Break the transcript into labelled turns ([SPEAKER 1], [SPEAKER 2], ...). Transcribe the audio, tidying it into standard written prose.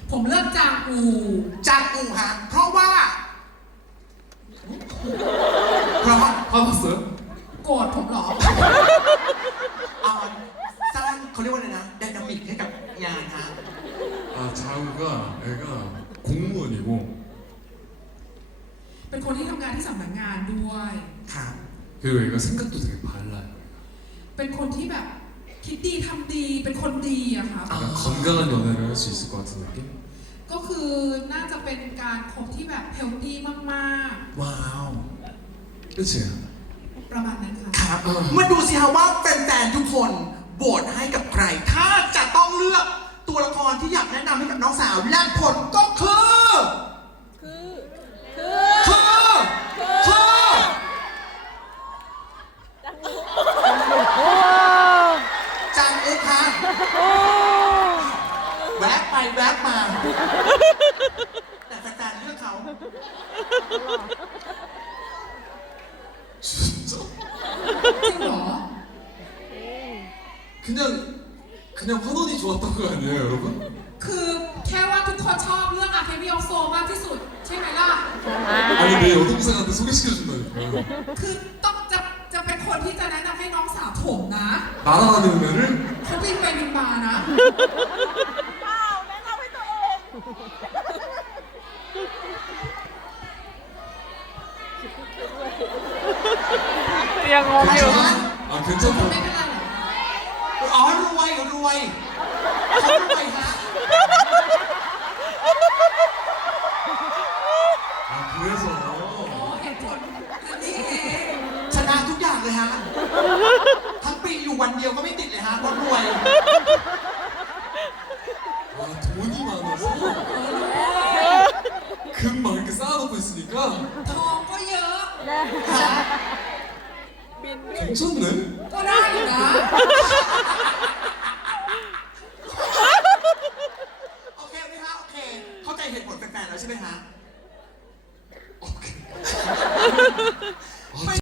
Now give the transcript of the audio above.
[SPEAKER 1] ผมเลือกจางอู
[SPEAKER 2] จางอูฮะเพราะว่า
[SPEAKER 1] โกรธผมเหรอ
[SPEAKER 2] สร้างเขาเรียกว่าอะไรนะไดนามิกให้กับงานฮะ
[SPEAKER 3] 자우가 애가 공무원이고
[SPEAKER 1] เป็นคนที่ทำงานที่สำนักงานด้วย
[SPEAKER 2] ครับ
[SPEAKER 3] 그리고 애가 생각도 되게 발라요.
[SPEAKER 1] เป็นคนที่แบบคิดดีทำดีเป็นคนดีอะค่ะ
[SPEAKER 3] 약간 건강한 연애를 할 수 있을 것 같은 느낌?
[SPEAKER 1] ก็คือน่าจะเป็นการคบที่แบบเฮลตี้มาก
[SPEAKER 2] ว้าว
[SPEAKER 3] 그치?
[SPEAKER 1] ๆ ประมาณนั้นค่ะ
[SPEAKER 2] ครับมาดูสิฮะว่าแฟนๆทุกคนโหวตให้กับใคร ถ้าจะต้องเลือกตัวละครที่อยากแนะนำให้กับน้องสาวและผลก็คือจางอูค่ะแวบไปแวบมา แต่แฟนๆเลือกเขา
[SPEAKER 3] 진짜?
[SPEAKER 1] จริงเหรอ
[SPEAKER 3] 그냥 환원이 좋았던 거 아니에요, 여러분?
[SPEAKER 1] คือแค่ว่าทุกคนชอบเรื่องอาเคมิออฟโซมากที่สุด ใช่ไหมล่ะ
[SPEAKER 3] 아니 내 여동생한테 소개시켜준다니까.
[SPEAKER 1] คือต้องจะเป็นคนที่จะแนะนำให้น้องสาวผมนะ
[SPEAKER 3] 날아가는 애를
[SPEAKER 1] เขาบินไปบินมานะ
[SPEAKER 4] แนะนำให้ตัวเอง ยังงงอยู่
[SPEAKER 3] 아 괜찮다.
[SPEAKER 1] ไม่เป็นไรหรอก
[SPEAKER 2] อ๋อรวยเขารวยฮะ
[SPEAKER 3] 아 그래서
[SPEAKER 1] อ๋อเหตุผลอันนี้เอง
[SPEAKER 2] ชนะทุกอย่างเลยฮะ ทั้งปีอยู่วันเดียวก็ไม่ติดเลยฮะเพราะรวย
[SPEAKER 3] 와 돈이 많아서 금 막 이렇게 쌓아놓고 있으니까
[SPEAKER 1] ทองก็เยอะ
[SPEAKER 3] 괜찮네.
[SPEAKER 1] ก็ได้อยู่นะ
[SPEAKER 2] โอเคไหมฮะ โอเค เข้าใจเหตุผลแฟนๆแล้วใช่ไหมฮะ
[SPEAKER 3] 오케이.